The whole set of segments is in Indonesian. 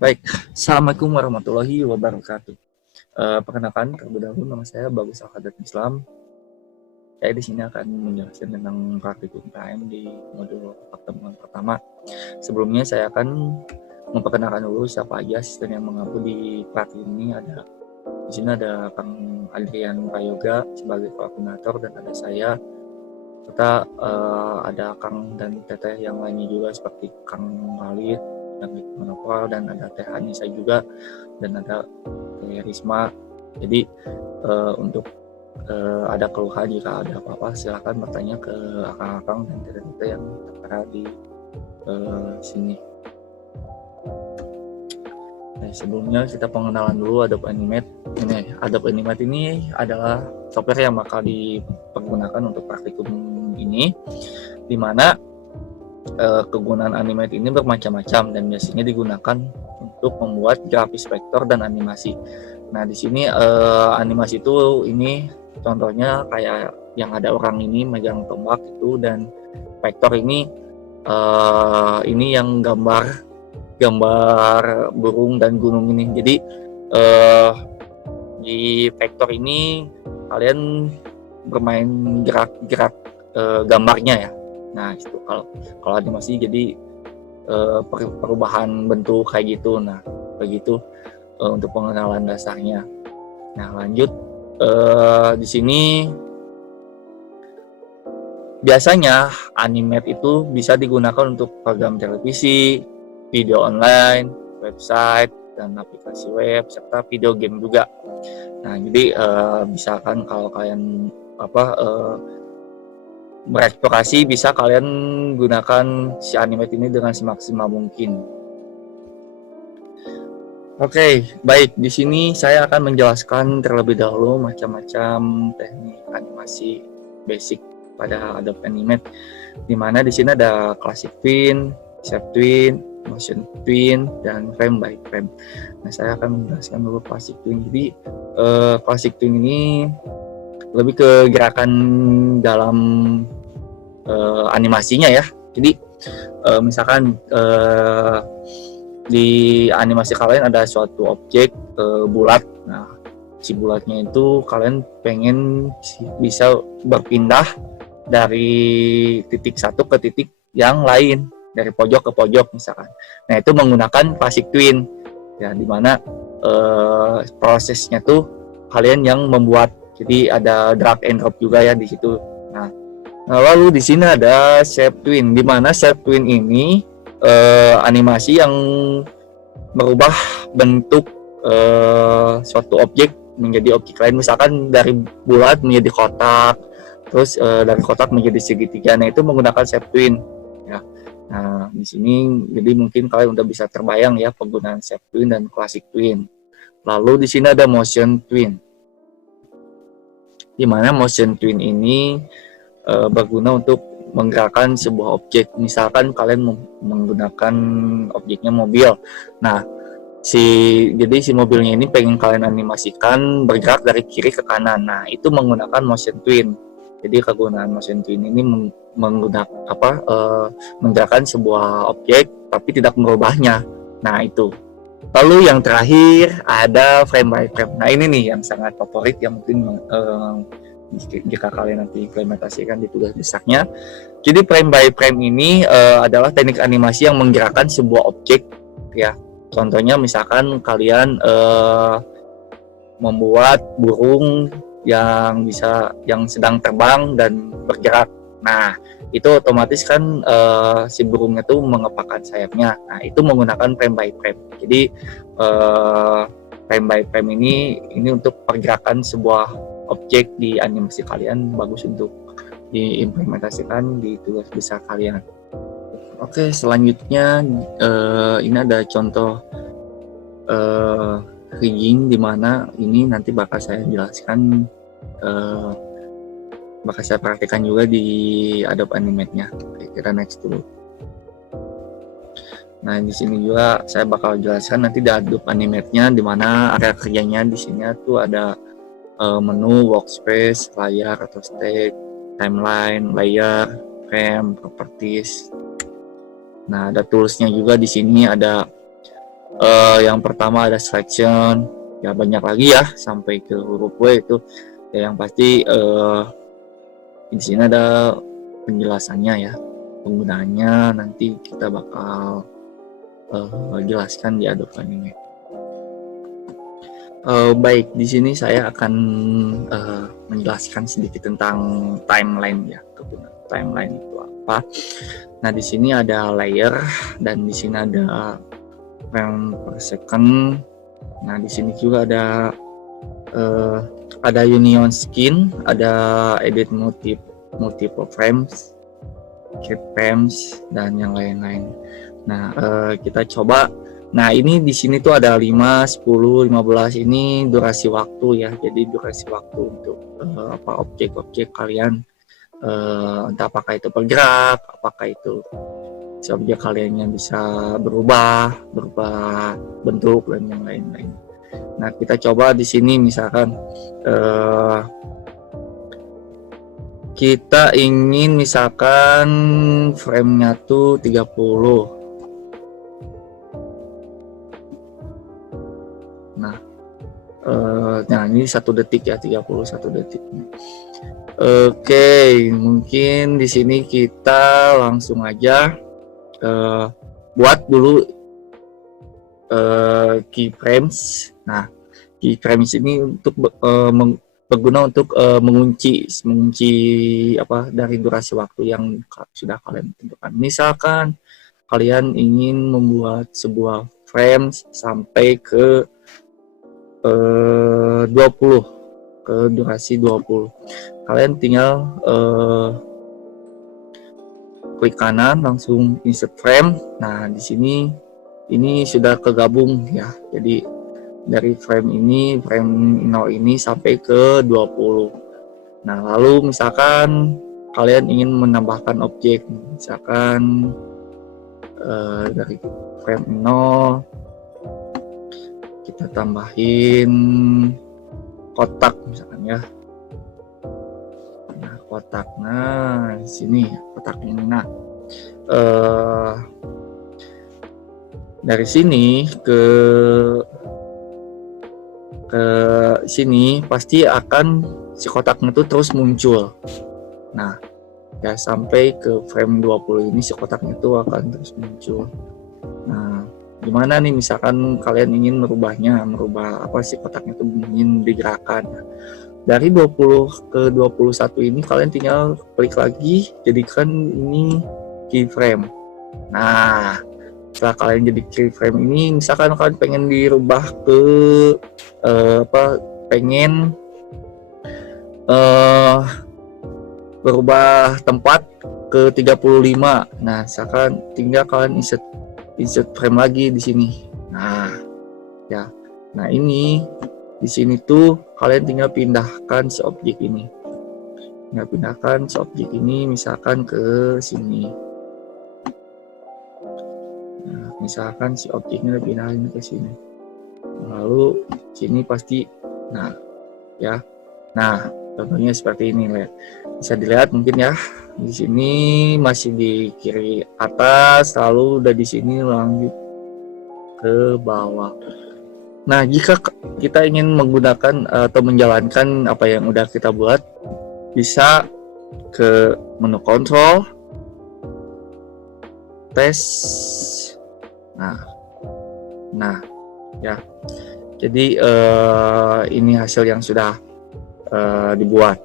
Baik, Assalamualaikum warahmatullahi wabarakatuh. Perkenalkan, terlebih dahulu nama saya Bagus Al-Haddad Islam. Saya di sini akan menjelaskan tentang praktikum PAM di modul pertemuan pertama. Sebelumnya saya akan memperkenalkan dulu siapa aja asisten yang mengabdi di praktikum ini. Di sini ada Kang Adrian Prayoga sebagai koordinator dan ada saya, serta ada Kang dan Teteh yang lainnya juga seperti Kang Khalid yang di Monopol, dan ada Teh Anissa juga, dan ada Risma. Jadi untuk ada keluhan, jika ada apa-apa silahkan bertanya ke akang-akang dan tete-tete yang tertera di sini. Nah, sebelumnya kita pengenalan dulu Adobe Animate. Adobe Animate ini adalah software yang bakal dipergunakan untuk praktikum ini, di mana kegunaan Animate ini bermacam-macam dan biasanya digunakan untuk membuat grafis vektor dan animasi. Nah, di sini animasi itu ini contohnya kayak yang ada orang ini megang tombak itu, dan vektor ini yang gambar burung dan gunung ini. Jadi di vektor ini kalian bermain gerak-gerak gambarnya ya. Nah, itu kalau animasi jadi perubahan bentuk kayak gitu. Nah, begitu untuk pengenalan dasarnya. Nah, lanjut di sini biasanya Animate itu bisa digunakan untuk program televisi, video online, website, dan aplikasi web, serta video game juga. Nah, jadi misalkan kalau kalian bereksplorasi, bisa kalian gunakan si Animate ini dengan semaksimal mungkin. Oke, baik. Di sini saya akan menjelaskan terlebih dahulu macam-macam teknik animasi basic pada Adobe Animate, di mana di sini ada Classic Twin, Shape Twin, Motion Twin, dan Frame by Frame. Nah, saya akan menjelaskan dulu Classic Twin. Jadi Classic Twin ini lebih ke gerakan dalam animasinya ya. Jadi misalkan di animasi kalian ada suatu objek bulat. Nah, si bulatnya itu kalian pengen bisa berpindah dari titik satu ke titik yang lain, dari pojok ke pojok misalkan. Nah, itu menggunakan Classic Twin ya, dimana prosesnya tuh kalian yang membuat. Jadi ada drag and drop juga ya di situ. Nah, lalu di sini ada Shape Twin, di mana Shape Twin ini animasi yang merubah bentuk suatu objek menjadi objek lain, misalkan dari bulat menjadi kotak, terus dari kotak menjadi segitiga. Nah, itu menggunakan Shape Twin ya. Nah, di sini jadi mungkin kalian udah bisa terbayang ya penggunaan Shape Twin dan Classic Twin. Lalu di sini ada Motion Twin, di mana Motion Twin ini berguna untuk menggerakkan sebuah objek. Misalkan kalian menggunakan objeknya mobil. Nah, jadi si mobilnya ini pengen kalian animasikan bergerak dari kiri ke kanan. Nah, itu menggunakan Motion Twin. Jadi kegunaan Motion Twin ini menggerakkan sebuah objek tapi tidak merubahnya. Nah, itu. Lalu yang terakhir ada Frame by Frame. Nah, ini nih yang sangat favorit, yang mungkin jika kalian nanti implementasikan di tugas besarnya. Jadi Frame by Frame ini adalah teknik animasi yang menggerakkan sebuah objek ya. Contohnya misalkan kalian membuat burung yang sedang terbang dan bergerak. Nah, itu otomatis kan si burungnya tuh mengepakkan sayapnya. Nah, itu menggunakan frame by frame. Jadi frame by frame ini untuk pergerakan sebuah objek di animasi kalian, bagus untuk diimplementasikan di tugas besar kalian. Oke, selanjutnya ini ada contoh rigging, di mana ini nanti bakal saya jelaskan, bakal saya praktekkan juga di Adobe Animate-nya. Oke, kita next dulu. Nah, di sini juga saya bakal jelaskan nanti di Adobe Animate-nya, di mana area kerjanya di sini tuh ada menu, workspace, layar atau stage, timeline, layer, frame, properties. Nah, ada toolsnya juga di sini, ada Yang pertama ada selection, ya banyak lagi ya sampai ke huruf W itu. Ya, yang pasti di sini ada penjelasannya ya, penggunaannya nanti kita bakal jelaskan di Adobe Animate. Baik, di sini saya akan menjelaskan sedikit tentang timeline ya, kegunaan timeline itu apa. Nah, di sini ada layer dan di sini ada frame per second. Nah, di sini juga ada union skin, ada edit multiple frames, keyframes dan yang lain-lain. Nah, kita coba. Nah, ini di sini tuh ada 5, 10, 15 ini durasi waktu ya. Jadi durasi waktu untuk objek-objek kalian, entah apakah itu bergerak, apakah itu si objek kalian yang bisa berubah bentuk dan yang lain-lain. Nah, kita coba di sini misalkan kita ingin misalkan frame-nya tuh 30. Nah, ini 1 detik ya, 31 detik. Oke, mungkin di sini kita langsung aja buat dulu keyframes. Nah, keyframes ini untuk berguna untuk mengunci apa dari durasi waktu yang sudah kalian tentukan. Misalkan kalian ingin membuat sebuah frame sampai ke 20, ke durasi 20. Kalian tinggal klik kanan langsung insert frame. Nah, di sini ini sudah kegabung ya. Jadi dari frame 0 ini sampai ke 20. Nah, lalu misalkan kalian ingin menambahkan objek, misalkan dari frame 0 kita tambahin kotak misalkan ya. Nah, kotak. Nah, di sini kotak ini. Nah, dari sini ke sini pasti akan si kotaknya itu terus muncul. Nah, ya sampai ke frame 20 ini si kotaknya itu akan terus muncul. Nah, gimana nih misalkan kalian ingin merubah apa si kotaknya itu ingin digerakkan. Dari 20 ke 21 ini kalian tinggal klik lagi, jadikan ini keyframe. Nah, setelah kalian jadi keyframe ini, misalkan kalian pengen dirubah ke pengen berubah tempat ke 35. Nah, misalkan tinggal kalian insert frame lagi di sini. Nah, ya. Nah, ini di sini tuh kalian tinggal pindahkan si objek ini. Tinggal pindahkan si objek ini misalkan ke sini. Nah, misalkan si objeknya dipindahin ke sini. Lalu sini pasti ya. Nah, contohnya seperti ini ya. Bisa dilihat mungkin ya. Di sini masih di kiri atas, lalu udah di sini lanjut ke bawah. Nah, jika kita ingin menggunakan atau menjalankan apa yang udah kita buat, bisa ke menu control, test. Nah, ya. Jadi ini hasil yang sudah dibuat.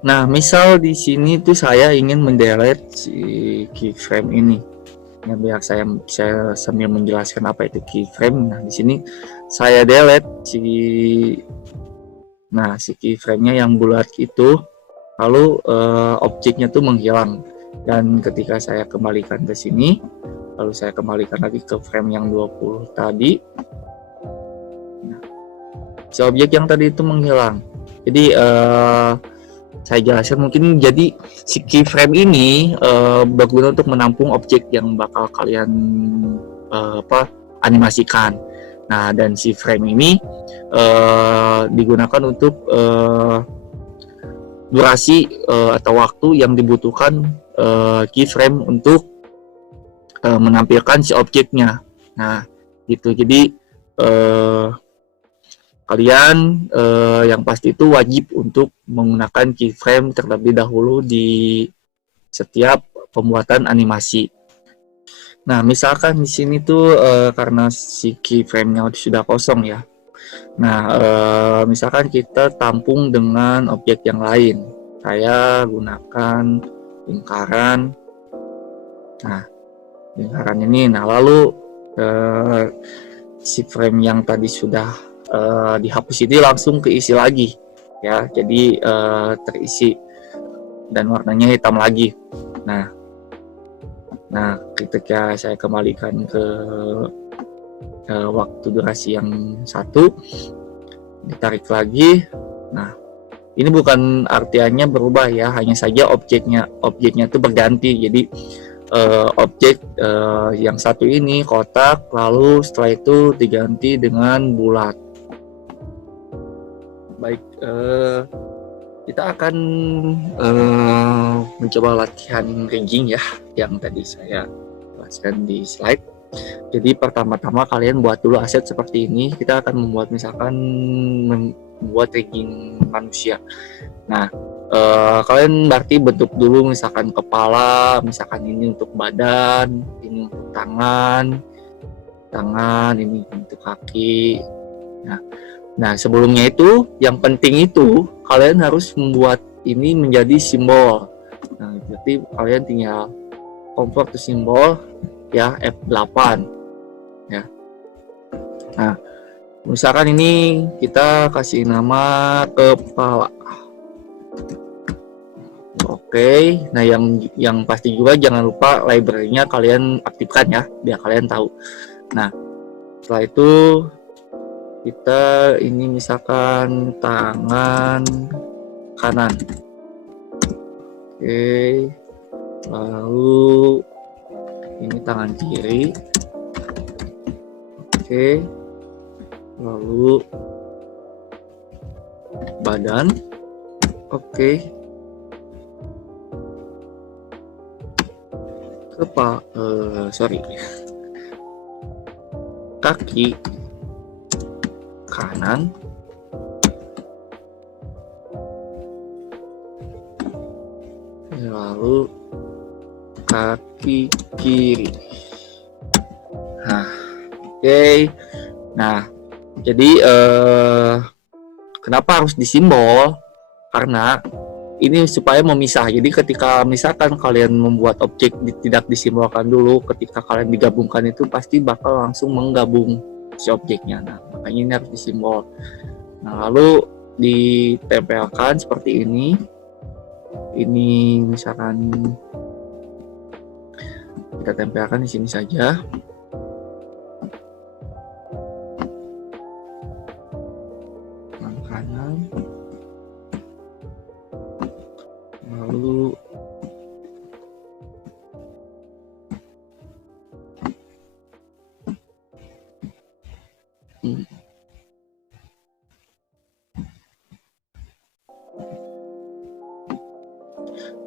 Nah, misal di sini tuh saya ingin mendelete si keyframe ini. Ya, biar saya sambil menjelaskan apa itu keyframe. Nah, di sini saya delete si keyframe-nya yang bulat itu, lalu objeknya tuh menghilang. Dan ketika saya kembalikan ke sini, lalu saya kembalikan lagi ke frame yang 20 tadi. Nah, si objek yang tadi itu menghilang. Jadi saya jelaskan mungkin, jadi si keyframe ini berguna untuk menampung objek yang bakal kalian animasikan. Nah, dan si frame ini digunakan untuk durasi atau waktu yang dibutuhkan keyframe untuk menampilkan si objeknya. Nah, gitu. Jadi kalian yang pasti itu wajib untuk menggunakan keyframe terlebih dahulu di setiap pembuatan animasi. Nah, misalkan di sini tuh karena si keyframe-nya sudah kosong ya. Nah, misalkan kita tampung dengan objek yang lain. Saya gunakan lingkaran. Nah, lingkaran ini. Nah, lalu si frame yang tadi sudah dihapus ini langsung keisi lagi ya. Jadi terisi dan warnanya hitam lagi. Nah, ketika saya kembalikan ke waktu durasi yang satu, ditarik lagi. Nah, ini bukan artiannya berubah ya, hanya saja objeknya itu berganti. Jadi objek yang satu ini kotak, lalu setelah itu diganti dengan bulat. Baik, kita akan mencoba latihan rigging ya, yang tadi saya jelaskan di slide. Jadi pertama-tama kalian buat dulu aset seperti ini. Kita akan membuat misalkan membuat rigging manusia. Nah, kalian berarti bentuk dulu misalkan kepala, misalkan ini untuk badan, ini untuk tangan, ini untuk kaki. Nah, sebelumnya itu yang penting itu kalian harus membuat ini menjadi simbol. Nah, berarti kalian tinggal convert to simbol ya, F8 ya. Nah, misalkan ini kita kasih nama kepala. Oke, nah yang pasti juga jangan lupa library-nya kalian aktifkan ya, biar kalian tahu. Nah, setelah itu kita ini misalkan tangan kanan. Oke, lalu ini tangan kiri. Oke, lalu badan. Oke, kaki kanan. Lalu kaki kiri. Nah, oke. Nah, jadi kenapa harus disimbol? Karena ini supaya memisah. Jadi ketika misalkan kalian membuat objek tidak disimbolkan dulu, ketika kalian digabungkan itu pasti bakal langsung menggabung si objeknya. Nah, makanya ini harus disimbol. Nah, lalu ditempelkan seperti ini. Ini misalkan kita tempelkan di sini saja. Tangan kanan.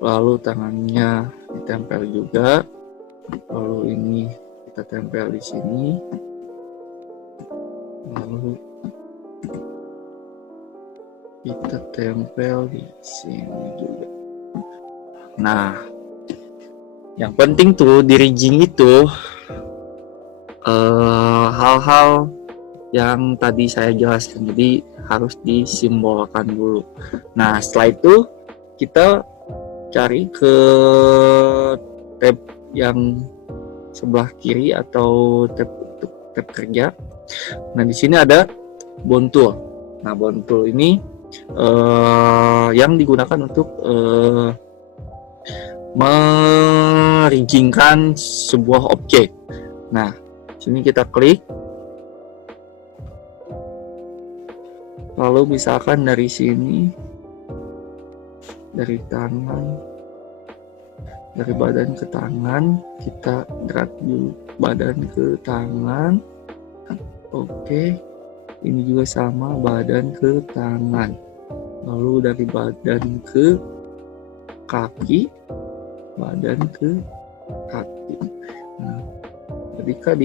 Lalu tangannya ditempel juga. Lalu ini kita tempel di sini. Lalu kita tempel di sini juga. Nah, yang penting tuh di rigging itu hal-hal yang tadi saya jelaskan, jadi harus disimbolkan dulu. Nah, setelah itu kita cari ke tab yang sebelah kiri atau tab kerja. Nah, di sini ada bone tool. Nah, bone tool ini yang digunakan untuk meriggingkan sebuah objek. Nah, sini kita klik. Lalu misalkan dari sini, dari tangan, dari badan ke tangan, kita drag dulu badan ke tangan. Oke, ini juga sama, badan ke tangan. Lalu dari badan ke kaki, badan ke kaki. Nah, ketika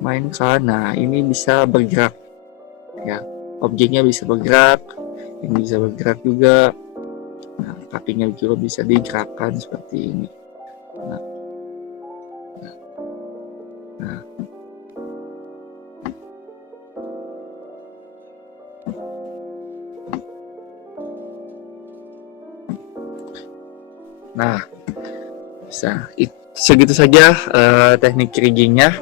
mainkan. Nah, ini bisa bergerak ya. Objeknya bisa bergerak, ini bisa bergerak juga. Nah, kakinya juga bisa digerakkan seperti ini. Nah, nah. Nah, segitu saja teknik riggingnya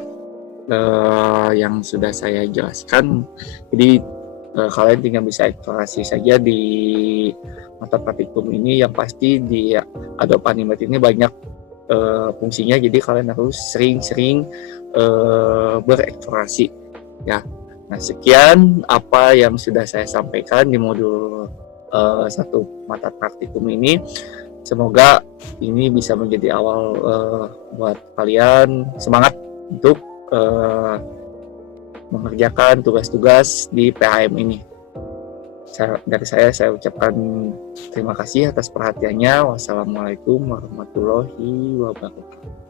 yang sudah saya jelaskan. Jadi kalian tinggal bisa eksplorasi saja di mata praktikum ini. Yang pasti di Adobe Animate ini banyak fungsinya, jadi kalian harus sering-sering bereksplorasi ya. Nah, sekian apa yang sudah saya sampaikan di modul 1 mata praktikum ini. Semoga ini bisa menjadi awal buat kalian semangat untuk mengerjakan tugas-tugas di PHM ini. Dari saya ucapkan terima kasih atas perhatiannya. Wassalamualaikum warahmatullahi wabarakatuh.